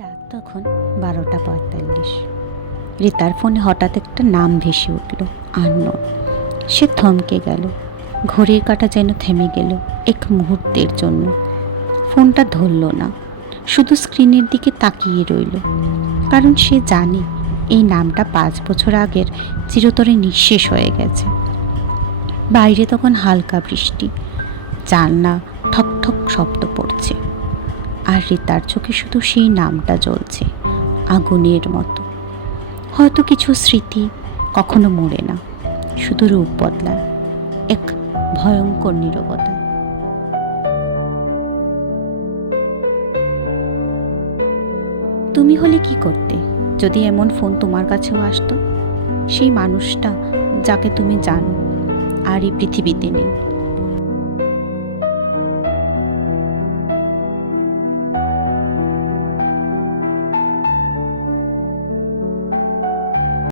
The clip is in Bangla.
রাত তখন 12:45। রিতার ফোনে হঠাৎ একটা নাম ভেসে উঠল, আননোন। সে থমকে গেল, ঘড়ির কাঁটা যেন থেমে গেল এক মুহূর্তের জন্য। ফোনটা ধরল না, শুধু স্ক্রিনের দিকে তাকিয়ে রইল, কারণ সে জানে এই নামটা 5 বছর আগের চিরতরে নিঃশেষ হয়ে গেছে। বাইরে তখন হালকা বৃষ্টি, জানলা ঠক ঠক শব্দ পড়ছে, আর রিতার চোখে শুধু সেই নামটা জ্বলছে আগুনের মতো। হয়তো কিছু স্মৃতি কখনো মরে না, শুধু রূপ বদলায় এক ভয়ঙ্কর নীরবতা। তুমি হলে কি করতে যদি এমন ফোন তোমার কাছেও আসতো? সেই মানুষটা যাকে তুমি জানো আর এই পৃথিবীতে নেই,